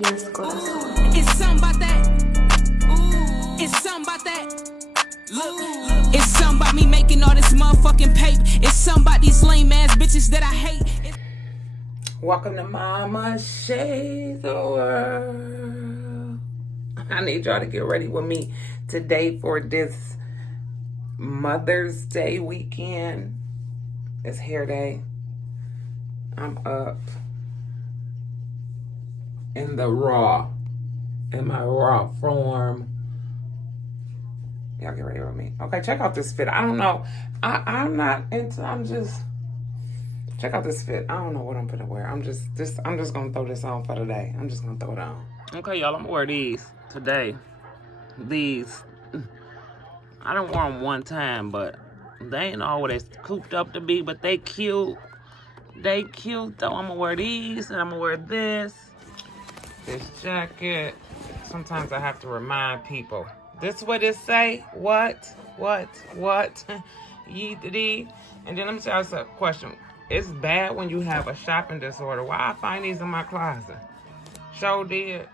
Yes, corazón. It's something about that. Ooh. It's something about that. Look. It's something about me making all this motherfucking paper. It's something about these lame ass bitches that I hate. Welcome to Mama Shades the World. I need y'all to get ready with me today for this Mother's Day weekend. It's hair day. I'm up in my raw form. Y'all get ready with me. Okay, check out this fit. I don't know. Check out this fit. I don't know what I'm gonna wear. I'm just gonna throw this on for today. I'm just gonna throw it on. Okay, y'all, I'm gonna wear these today. These, I don't wear them one time, but they ain't always cooped up to be, but they cute. They cute though. I'm gonna wear these, and I'm gonna wear this jacket. Sometimes I have to remind people. This what it say? What? Yeet-a-dee. And then let me tell you a question. It's bad when you have a shopping disorder. Why I find these in my closet? Sure did.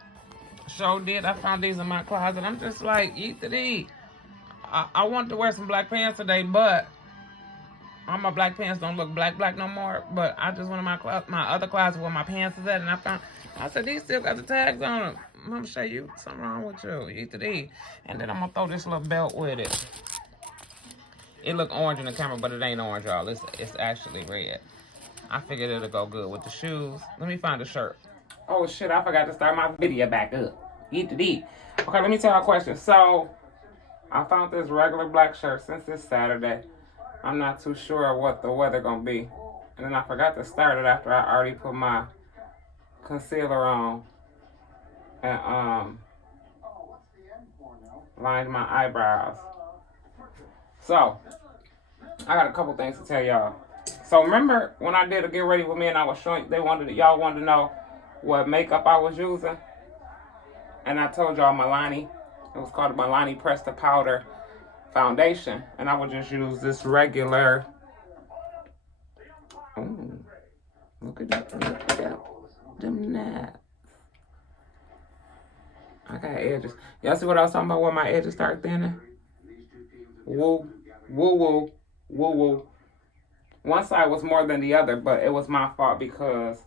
I found these in my closet. I'm just like, yeet-a-dee. I want to wear some black pants today, but all my black pants don't look black no more. But I just went in my other closet where my pants is at, and I said, these still got the tags on them. I'm gonna show you something wrong with you. Yeet-a-dee. And then I'm gonna throw this little belt with it. It look orange in the camera, but it ain't orange, y'all. It's actually red. I figured it'll go good with the shoes. Let me find a shirt. Oh shit, I forgot to start my video back up. Yeet-a-dee. Okay, let me tell you a question. So, I found this regular black shirt since it's Saturday. I'm not too sure what the weather gonna be. And then I forgot to start it after I already put my concealer on. And lined my eyebrows. So, I got a couple things to tell y'all. So remember when I did a get ready with me and I was showing, y'all wanted to know what makeup I was using, and I told y'all Milani. It was called the Milani Press to Powder Foundation, and I would just use this regular. Ooh, look at that, them naps. I got edges. Y'all see what I was talking about? When my edges start thinning. Woo. One side was more than the other, but it was my fault because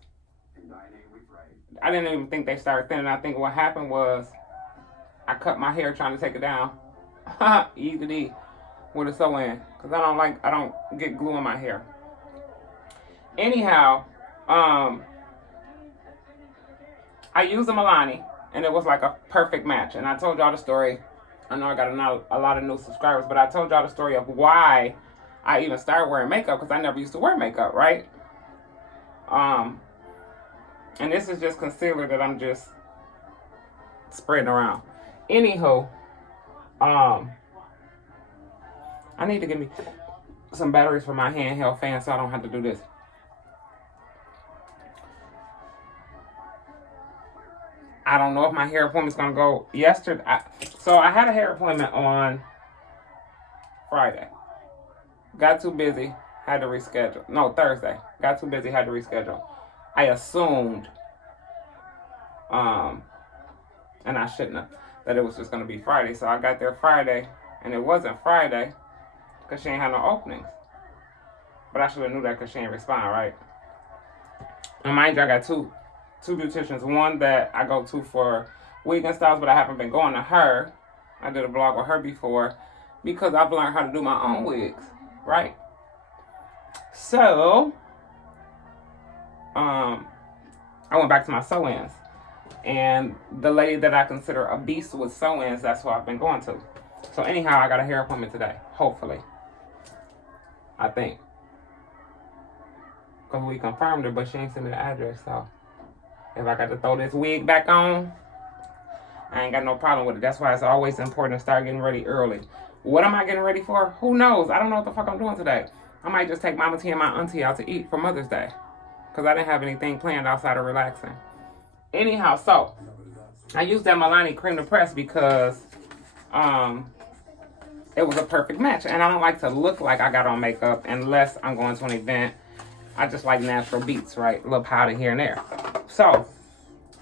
I didn't even think they started thinning. I think what happened was I cut my hair trying to take it down. Easy with a sew-in, because I don't get glue in my hair. Anyhow, I used a Milani, and it was like a perfect match. And I told y'all the story. I know I got a lot of new subscribers, but I told y'all the story of why I even started wearing makeup, because I never used to wear makeup, right? And this is just concealer that I'm just spreading around. Anywho, I need to get me some batteries for my handheld fan so I don't have to do this. I don't know if my hair appointment's gonna go yesterday. So I had a hair appointment on Friday. Got too busy, had to reschedule. No, Thursday. Got too busy, had to reschedule. I assumed, and I shouldn't have, that it was just gonna be Friday. So I got there Friday, and it wasn't Friday, because she ain't had no openings. But I should have knew that because she ain't respond, right? And mind you, I got two beauticians. One that I go to for wig and styles, but I haven't been going to her. I did a vlog with her before because I've learned how to do my own wigs, right? So, I went back to my sew-ins. And the lady that I consider a beast with sew-ins, that's who I've been going to. So anyhow, I got a hair appointment today, hopefully. I think. Because we confirmed her, but she ain't sent me the address, so if I got to throw this wig back on, I ain't got no problem with it. That's why it's always important to start getting ready early. What am I getting ready for? Who knows? I don't know what the fuck I'm doing today. I might just take Mama T and my auntie out to eat for Mother's Day, because I didn't have anything planned outside of relaxing. Anyhow, so I used that Milani cream to press because it was a perfect match. And I don't like to look like I got on makeup unless I'm going to an event. I just like natural beats, right? A little powder here and there. So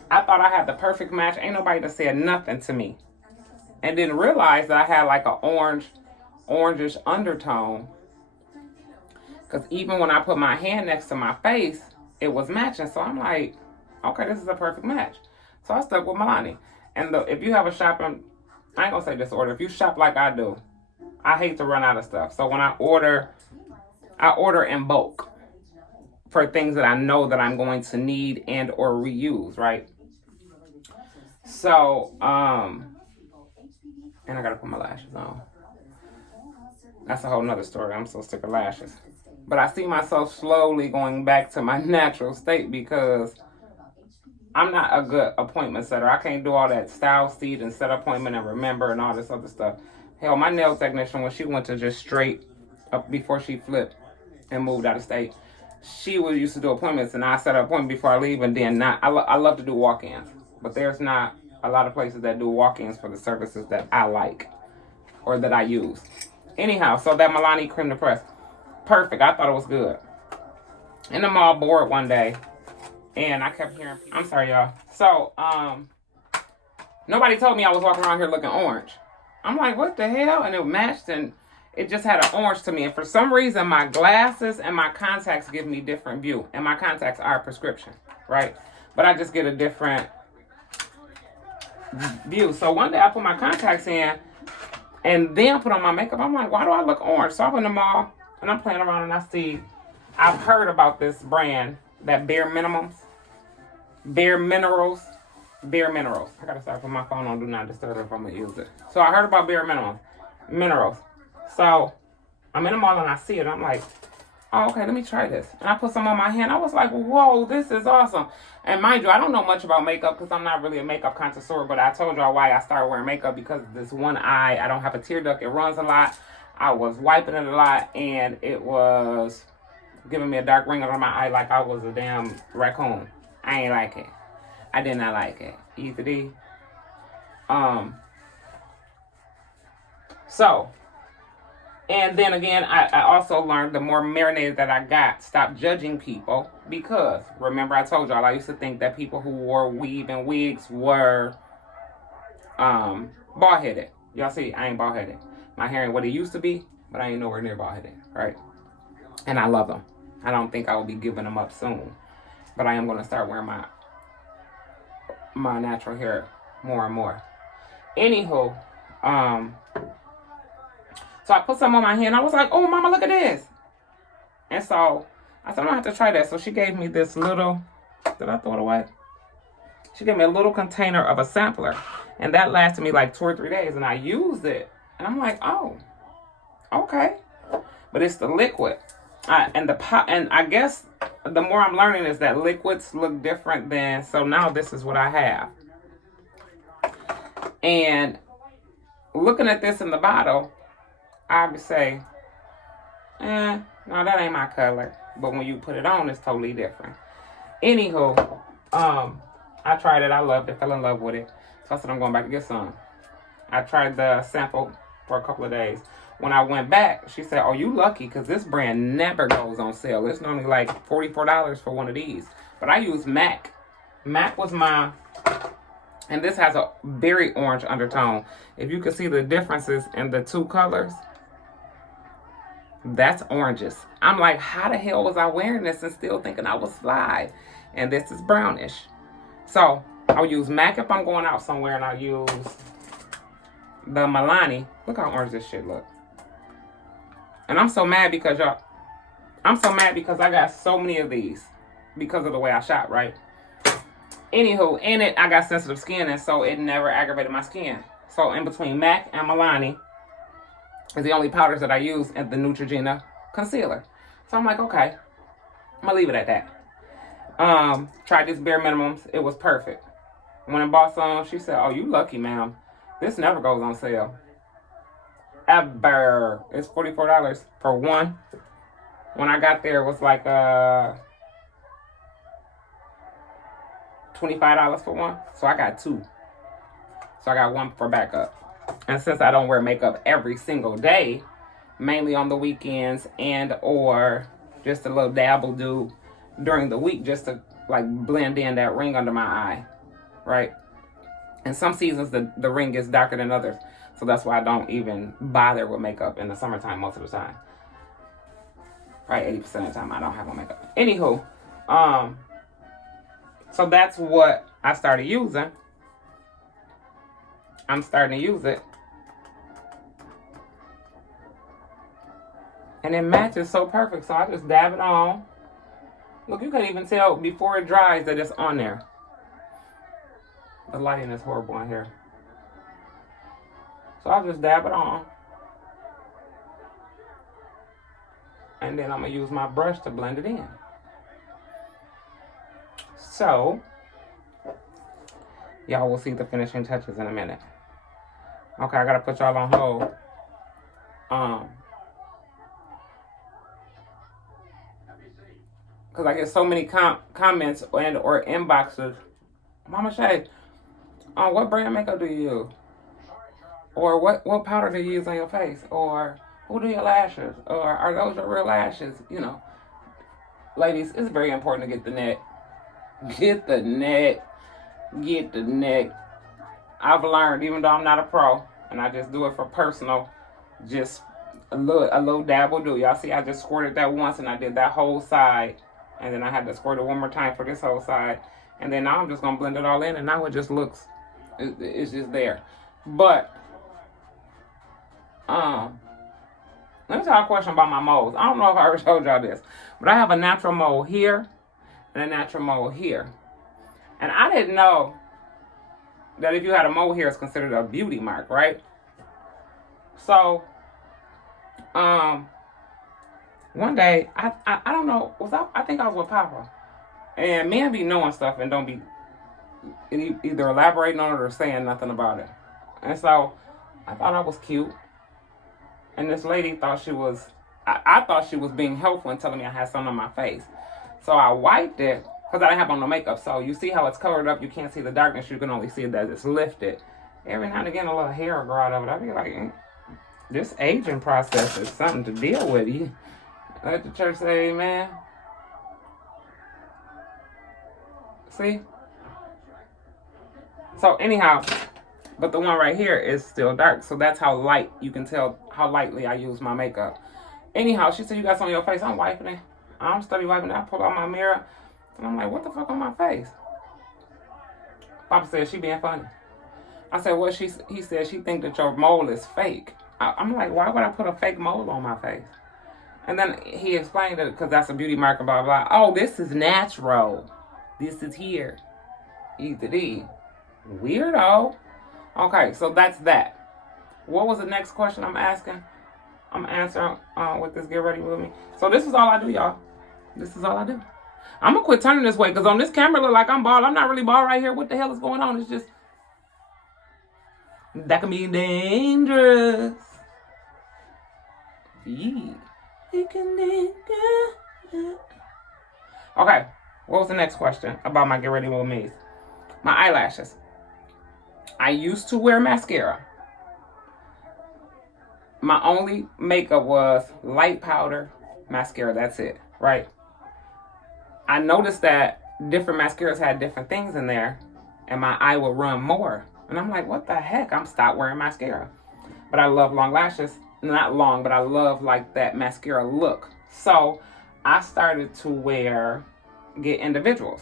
I thought I had the perfect match. Ain't nobody that said nothing to me. And didn't realize that I had like a orangish undertone. Because even when I put my hand next to my face, it was matching. So I'm like, okay, this is a perfect match. So I stuck with Milani. And if you have a shopping, I ain't gonna say disorder. If you shop like I do, I hate to run out of stuff. So when I order in bulk for things that I know that I'm going to need and or reuse, right? So, and I gotta put my lashes on. That's a whole nother story. I'm so sick of lashes. But I see myself slowly going back to my natural state because I'm not a good appointment setter. I can't do all that style seed and set appointment and remember and all this other stuff. Hell, my nail technician, when she went to just straight up before she flipped and moved out of state, she used to do appointments, and I set an appointment before I leave, and then I love to do walk-ins. But there's not a lot of places that do walk-ins for the services that I like or that I use. Anyhow, so that Milani Creme de Press, perfect. I thought it was good. In the mall, bored one day, and I kept hearing, I'm sorry, y'all. So, nobody told me I was walking around here looking orange. I'm like, what the hell? And it matched, and it just had an orange to me. And for some reason, my glasses and my contacts give me different view. And my contacts are prescription, right? But I just get a different view. So one day I put my contacts in and then put on my makeup. I'm like, why do I look orange? So I'm in the mall and I'm playing around and I've heard about this brand, that Bare Minerals. I gotta start putting my phone on Do Not Disturb if I'm gonna use it. So I heard about Bare Minerals. So I'm in the mall and I see it. I'm like, oh, okay, let me try this. And I put some on my hand. I was like, whoa, this is awesome. And mind you, I don't know much about makeup because I'm not really a makeup connoisseur, but I told y'all why I started wearing makeup, because of this one eye. I don't have a tear duct. It runs a lot. I was wiping it a lot, and it was giving me a dark ring under my eye like I was a damn raccoon. I ain't like it. I did not like it. Either D. So, and then again, I also learned the more marinated that I got, stop judging people, because remember I told y'all I used to think that people who wore weave and wigs were bald-headed. Y'all see, I ain't bald-headed. My hair ain't what it used to be, but I ain't nowhere near bald-headed, right? And I love them. I don't think I will be giving them up soon, but I am going to start wearing my natural hair more and more. Anywho, so I put some on my hand. I was like, oh, mama, look at this. And so I said, I'm going to have to try that. So she gave me this little, did I throw it away? She gave me a little container of a sampler. And that lasted me like 2 or 3 days. And I used it. And I'm like, oh, okay. But it's the liquid. And I guess the more I'm learning is that liquids look different than, so now this is what I have. And looking at this in the bottle, I would say, no, that ain't my color. But when you put it on, it's totally different. Anywho, I tried it. I loved it. Fell in love with it. So I said, I'm going back to get some. I tried the sample for a couple of days. When I went back, she said, oh, you lucky, because this brand never goes on sale. It's normally like $44 for one of these. But I use MAC. MAC was my, and this has a very orange undertone. If you can see the differences in the two colors, that's oranges. I'm like, how the hell was I wearing this and still thinking I was fly? And this is brownish. So I'll use MAC if I'm going out somewhere, and I'll use the Milani. Look how orange this shit look. And I'm so mad because I got so many of these because of the way I shop, right? Anywho, in it, I got sensitive skin, and so it never aggravated my skin. So in between MAC and Milani is the only powders that I use, and the Neutrogena concealer. So I'm like, okay, I'm gonna leave it at that. Tried this Bare Minimums. It was perfect. When I bought some, she said, oh, you lucky, ma'am. This never goes on sale. Ever. It's $44 for one. When I got there, it was like $25 for one. So I got two. So I got one for backup. And since I don't wear makeup every single day, mainly on the weekends and or just a little dabble do during the week just to like blend in that ring under my eye. right? And some seasons the ring gets darker than others. So that's why I don't even bother with makeup in the summertime most of the time. Probably 80% of the time I don't have on makeup. Anywho, so that's what I started using. I'm starting to use it. And it matches so perfect. So I just dab it on. Look, you can even tell before it dries that it's on there. The lighting is horrible in here. So I'll just dab it on. And then I'm going to use my brush to blend it in. So, y'all will see the finishing touches in a minute. Okay, I got to put y'all on hold. Because I get so many comments and or inboxes. Mama Shay, what brand makeup do you use? Or what powder do you use on your face? Or who do your lashes? Or are those your real lashes? You know, ladies, it's very important to get the neck. Get the neck. Get the neck. I've learned, even though I'm not a pro, and I just do it for personal, just a little dab will do. Y'all see, I just squirted that once, and I did that whole side. And then I had to squirt it one more time for this whole side. And then now I'm just going to blend it all in. And now it just looks, it's just there. But, let me tell you a question about my moles. I don't know if I ever told y'all this. But I have a natural mole here and a natural mole here. And I didn't know that if you had a mole here, it's considered a beauty mark, right? So, one day, I don't know, I think I was with Papa. And men be knowing stuff and don't be either elaborating on it or saying nothing about it. And so, I thought I was cute. And this lady thought she was, I thought she was being helpful and telling me I had something on my face. So I wiped it, because I didn't have on no makeup. So you see how it's covered up, you can't see the darkness, you can only see that it's lifted. Every now and again, a little hair will grow out of it. I'd be like, this aging process is something to deal with. You let the church say amen. See? So anyhow, but the one right here is still dark. So that's how light, you can tell how lightly I use my makeup. Anyhow, she said, you got something on your face. I'm wiping it. I'm steady wiping it. I pull out my mirror. And I'm like, what the fuck on my face? Papa said, she being funny. I said, well, he said, she think that your mole is fake. I'm like, why would I put a fake mole on my face? And then he explained it because that's a beauty mark and blah, blah. Oh, this is natural. This is here. Easy D. Weirdo. Okay, so that's that. What was the next question I'm asking? I'm answering with this Get Ready With Me. So this is all I do, y'all. This is all I do. I'm going to quit turning this way because on this camera look like I'm bald. I'm not really bald right here. What the hell is going on? It's just, that can be dangerous. Yeah. Okay, what was the next question about my Get Ready With Me? My eyelashes. I used to wear mascara. My only makeup was light powder, mascara, that's it, right? I noticed that different mascaras had different things in there, and my eye would run more. And I'm like, what the heck? I'm stopped wearing mascara. But I love long lashes. Not long, but I love like that mascara look. So I started to get individuals.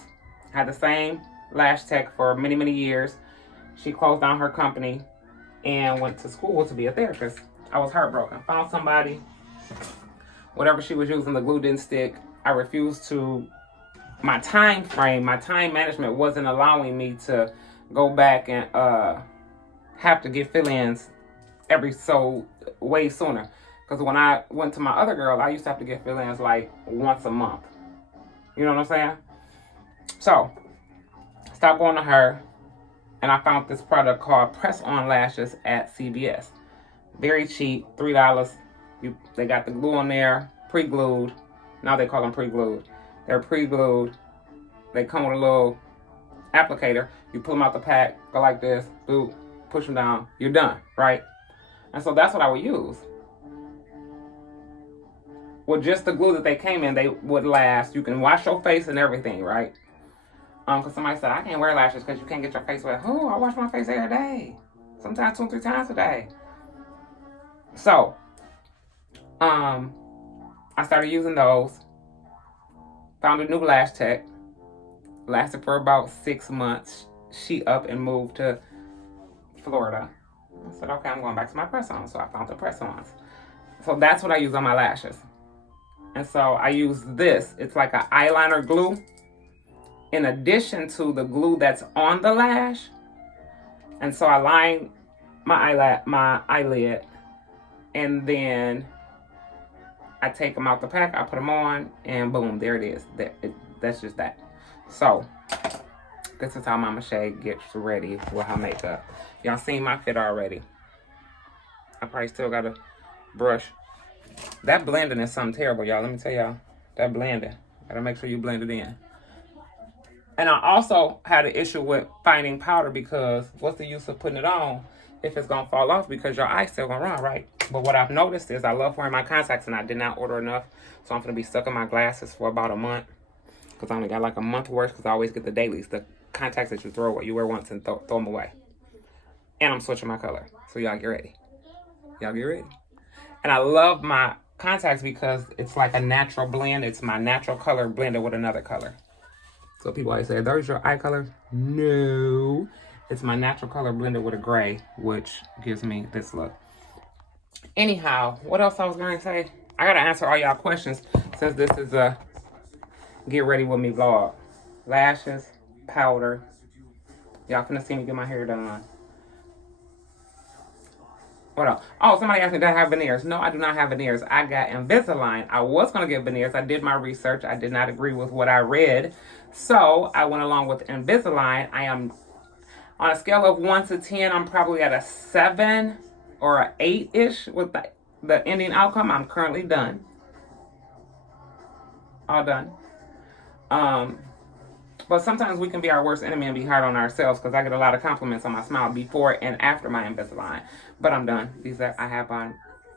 Had the same lash tech for many, many years. She closed down her company and went to school to be a therapist. I was heartbroken. Found somebody, whatever she was using, the glue didn't stick. I refused to, my time frame, my time management wasn't allowing me to go back and have to get fill-ins way sooner. Because when I went to my other girl, I used to have to get fill-ins like once a month. You know what I'm saying? So, stopped going to her, and I found this product called Press-On Lashes at CVS. Very cheap, $3. They got the glue on there, pre-glued. Now they call them pre-glued. They're pre-glued. They come with a little applicator. You pull them out the pack, go like this, boop, push them down. You're done, right? And so that's what I would use. With just the glue that they came in, they would last. You can wash your face and everything, right? Because somebody said, I can't wear lashes because you can't get your face wet. Oh, I wash my face every day. Sometimes 2 or 3 times a day. So, I started using those. Found a new lash tech. Lasted for about 6 months. She up and moved to Florida. I said, okay, I'm going back to my press-ons. So I found the press-ons. So that's what I use on my lashes. And so I use this. It's like an eyeliner glue. In addition to the glue that's on the lash. And so I line my eyelid. And then I take them out the pack. I put them on. And boom, there it is. That's just that. So this is how Mama Shay gets ready with her makeup. Y'all seen my fit already. I probably still got to brush. That blending is something terrible, y'all. Let me tell y'all. That blending. Gotta make sure you blend it in. And I also had an issue with finding powder because what's the use of putting it on if it's gonna fall off because your eye's still gonna run, right? But what I've noticed is I love wearing my contacts and I did not order enough. So I'm gonna be stuck in my glasses for about a month. Because I only got like a month worth because I always get the dailies. The contacts that you throw away. You wear once and throw them away. And I'm switching my color. So y'all get ready. Y'all get ready. And I love my contacts because it's like a natural blend. It's my natural color blended with another color. So people always say, those your eye colors? No. It's my natural color blended with a gray, which gives me this look. Anyhow, what else I was going to say? I got to answer all y'all questions since this is a get ready with me vlog. Lashes, powder. Y'all finna see me get my hair done. What else? Oh, somebody asked me, do I have veneers? No, I do not have veneers. I got Invisalign. I was going to get veneers. I did my research. I did not agree with what I read. So, I went along with Invisalign. I am, on a scale of 1 to 10, I'm probably at a 7 or an 8-ish with the ending outcome. I'm currently done. All done. But sometimes we can be our worst enemy and be hard on ourselves because I get a lot of compliments on my smile before and after my Invisalign. But I'm done. These are,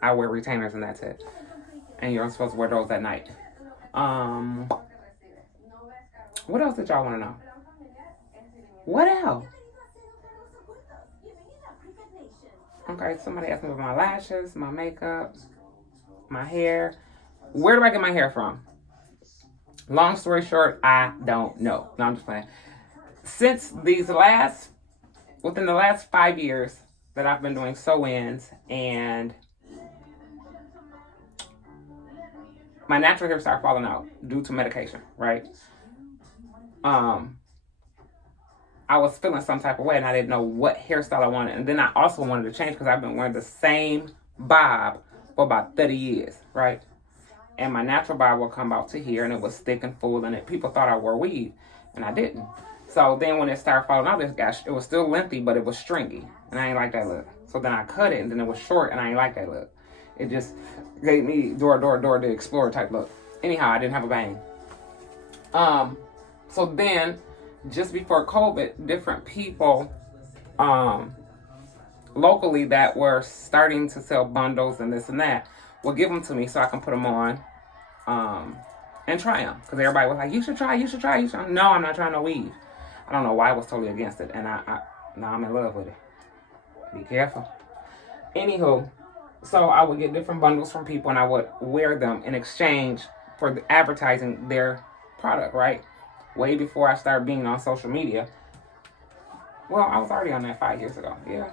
I wear retainers and that's it. And you're supposed to wear those at night. What else did y'all want to know? What else? Okay, somebody asked me about my lashes, my makeup, my hair. Where do I get my hair from? Long story short, I don't know. No, I'm just playing. Since within the last 5 years that I've been doing sew-ins and my natural hair started falling out due to medication, right? I was feeling some type of way and I didn't know what hairstyle I wanted. And then I also wanted to change because I've been wearing the same bob for about 30 years, right? And my natural bob would come out to here and it was thick and full and people thought I wore weave and I didn't. So then when it started falling out, it was still lengthy, but it was stringy and I ain't like that look. So then I cut it and then it was short and I ain't like that look. It just gave me door to explore type look. Anyhow, I didn't have a bang. So then just before COVID, different people locally that were starting to sell bundles and this and that will give them to me so I can put them on and try them. Because everybody was like, you should try. No, I'm not trying no weave. I don't know why I was totally against it. And now I'm in love with it. Be careful. Anywho, so I would get different bundles from people and I would wear them in exchange for advertising their product, right? Way before I started being on social media. Well, I was already on that 5 years ago, yeah.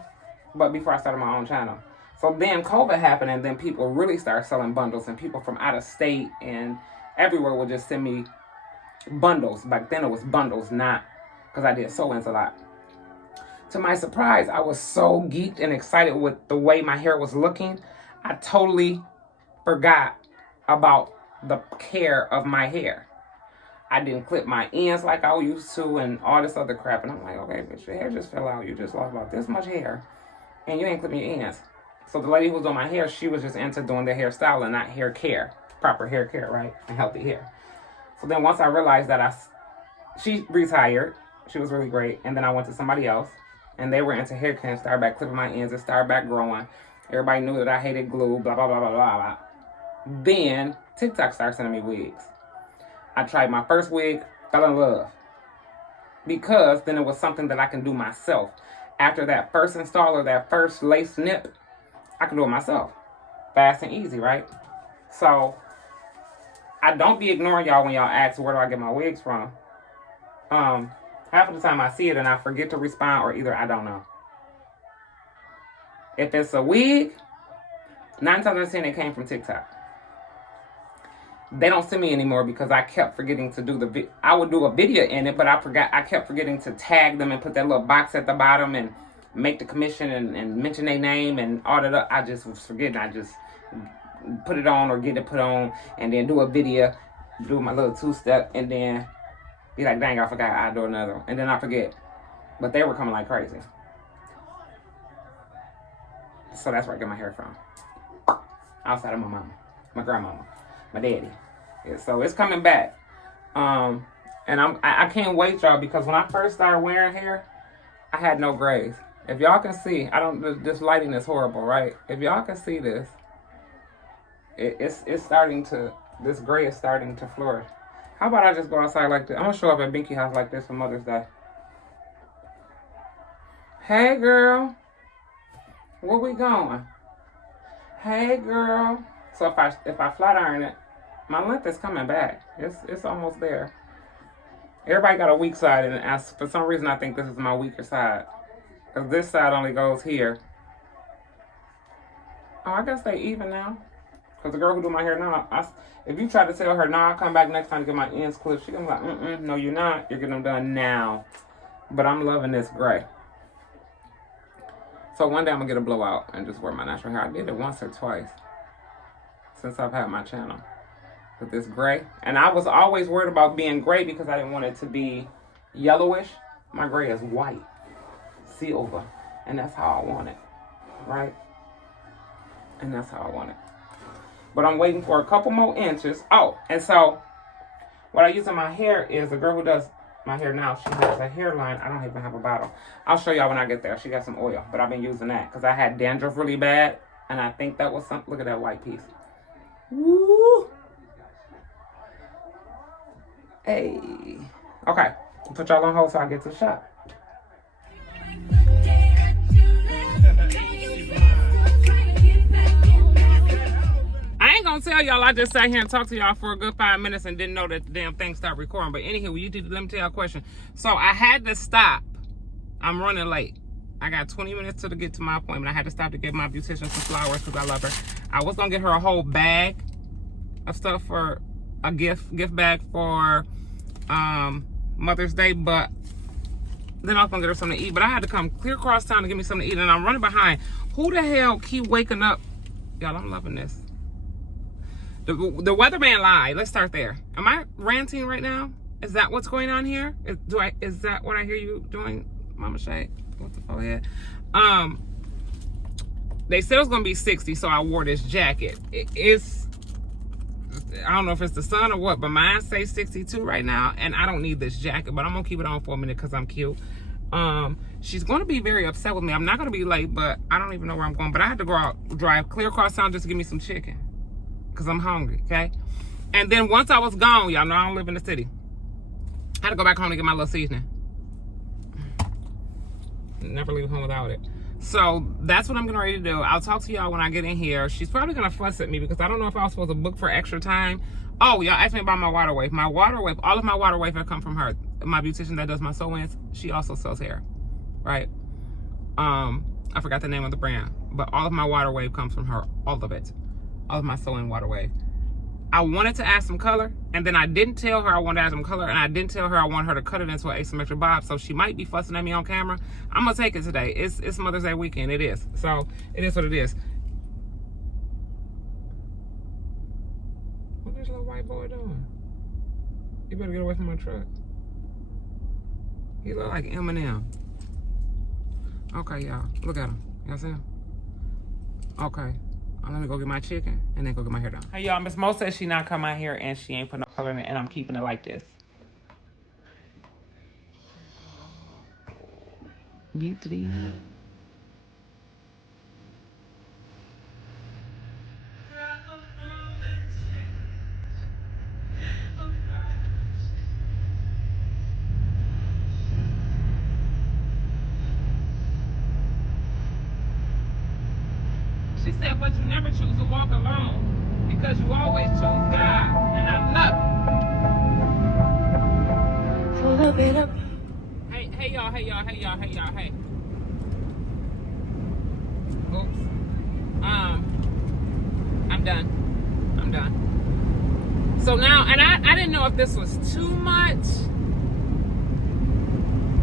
But before I started my own channel. So then COVID happened and then people really started selling bundles and people from out of state and everywhere would just send me bundles. Back then it was bundles, not because I did sew-ins a lot. To my surprise, I was so geeked and excited with the way my hair was looking. I totally forgot about the care of my hair. I didn't clip my ends like I used to and all this other crap. And I'm like, okay, bitch, your hair just fell out. You just lost about this much hair and you ain't clipping your ends. So the lady who was doing my hair, she was just into doing the hairstyle and not hair care. Proper hair care, right? And healthy hair. So then once I realized that she retired. She was really great. And then I went to somebody else. And they were into hair care and started back clipping my ends and started back growing. Everybody knew that I hated glue, blah, blah, blah, blah, blah, blah. Then TikTok started sending me wigs. I tried my first wig, fell in love. because then it was something that I can do myself. After that first install or that first lace nip, I can do it myself. Fast and easy, right? So I don't be ignoring y'all when y'all ask where do I get my wigs from. Half of the time I see it and I forget to respond, or either I don't know. If it's a wig, 9 times out of 10 it came from TikTok. They don't send me anymore because I kept forgetting to do I would do a video in it, but I kept forgetting to tag them and put that little box at the bottom and make the commission and mention their name and all that. I just was forgetting. I just put it on or get it put on and then do a video, do my little 2-step, and then be like, dang, I forgot, I'll do another one. And then I forget. But they were coming like crazy. So that's where I get my hair from. Outside of my mama, my grandmama, my daddy. Yeah, so it's coming back. And I can't wait, y'all, because when I first started wearing hair, I had no grays. If y'all can see, this lighting is horrible, right? If y'all can see this, it's starting to, this gray is starting to flourish. How about I just go outside like this? I'm gonna show up at Binky house like this for Mother's Day. Hey girl, where we going? Hey girl. So if I flat iron it, my length is coming back. It's almost there. Everybody got a weak side, and for some reason I think this is my weaker side, because this side only goes here. Oh, I guess they even now. Because the girl who do my hair now, if you try to tell her, nah, I'll come back next time to get my ends clipped, she gonna be like, no, you're not. You're getting them done now. But I'm loving this gray. So one day I'm gonna get a blowout and just wear my natural hair. I did it once or twice since I've had my channel with this gray. And I was always worried about being gray because I didn't want it to be yellowish. My gray is white, silver, and that's how I want it, right? And that's how I want it. But I'm waiting for a couple more inches. Oh, and so what I use in my hair is the girl who does my hair now. She has a hairline. I don't even have a bottle. I'll show y'all when I get there. She got some oil, but I've been using that because I had dandruff really bad, and I think that was something. Look at that white piece. Woo! Hey. Okay. Put y'all on hold so I get to the shop. I ain't gonna tell y'all, I just sat here and talked to y'all for a good 5 minutes and didn't know that the damn thing started recording. But anywho, let me tell y'all a question. So I had to stop. I'm running late. I got 20 minutes to get to my appointment. I had to stop to give my beautician some flowers because I love her. I was gonna get her a whole bag of stuff for a gift bag for Mother's Day, but then I was gonna get her something to eat. But I had to come clear across town to get me something to eat, and I'm running behind. Who the hell keep waking up? Y'all, I'm loving this. The weatherman lied. Let's start there. Am I ranting right now? Is that what's going on here? Is that what I hear you doing, Mama Shay? What the forehead? They said it was gonna be 60, so I wore this jacket. I don't know if it's the sun or what, but mine says 62 right now, and I don't need this jacket, but I'm gonna keep it on for a minute because I'm cute. She's gonna be very upset with me. I'm not gonna be late, but I don't even know where I'm going. But I had to go out, drive clear across town just to give me some chicken because I'm hungry, okay? And then once I was gone, y'all know I don't live in the city, I had to go back home to get my little seasoning. Never leave home without it. So that's what I'm getting ready to do. I'll talk to y'all when I get in here. She's probably gonna fuss at me because I don't know if I was supposed to book for extra time. Oh, y'all asked me about my water wave. My water wave, all of my water wave have come from her. My beautician that does my sew-ins, she also sells hair, right? I forgot the name of the brand, but all of my water wave comes from her. All of it. All of my sewing water wave. I wanted to add some color, and then I didn't tell her I wanted to add some color, and I didn't tell her I want her to cut it into an asymmetric bob, so she might be fussing at me on camera. I'm gonna take it today. It's Mother's Day weekend. It is. So it is what it is. What is little white boy doing? You better get away from my truck. He look like Eminem. Okay, y'all. Look at him. Y'all see him? Okay. Let me go get my chicken and then go get my hair done. Hey, y'all. Miss Mo says she not come out here and she ain't put no color in it, and I'm keeping it like this. Beauty. said, but you never choose to walk alone because you always choose God. And I love it. So look it up. Hey y'all. Oops. I'm done. So now, and I didn't know if this was too much.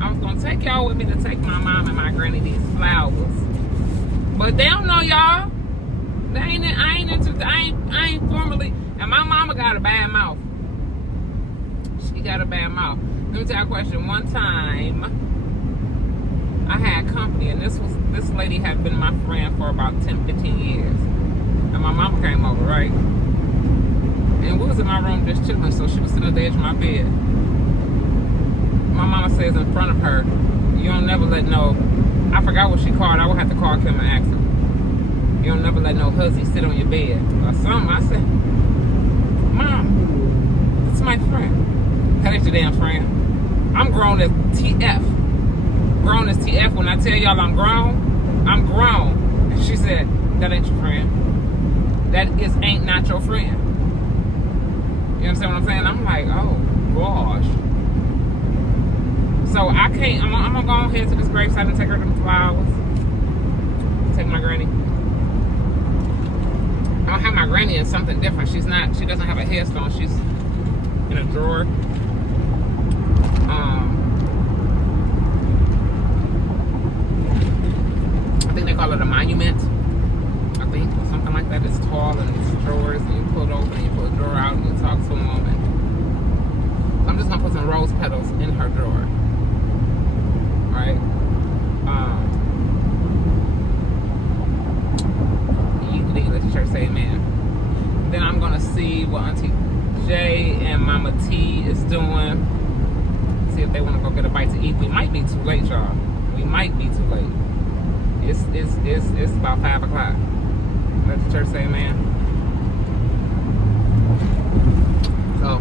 I was gonna take y'all with me to take my mom and my granny these flowers, but they don't know y'all. I ain't formally. And my mama got a bad mouth. She got a bad mouth. Let me tell you a question. One time, I had company, and this lady had been my friend for about 10, 15 years. And my mama came over, right? And we was in my room just chilling, so she was sitting at the edge of my bed. My mama says in front of her, you don't never let no, I forgot what she called. I would have to call Kim and ask her. You don't never let no hussy sit on your bed or something. I said, Mom, it's my friend. That ain't your damn friend. I'm grown as TF. Grown as TF. When I tell y'all I'm grown, I'm grown. And she said, that ain't your friend. That ain't not your friend. You understand what I'm saying? I'm like, oh gosh. So I can't. I'm gonna go ahead to this gravesite and take her them flowers. Take my granny. I don't have my granny in something different. She doesn't have a headstone. She's in a drawer. I think they call it a monument. I think something like that. It's tall and it's drawers, and you pull it open and you pull the drawer out and you talk to a woman. I'm just gonna put some rose petals in her drawer. Right? You can let the church say amen. Then I'm gonna see what Auntie J and Mama T is doing. See if they want to go get a bite to eat. We might be too late, y'all. We might be too late. It's about 5 o'clock. Let the church say amen. So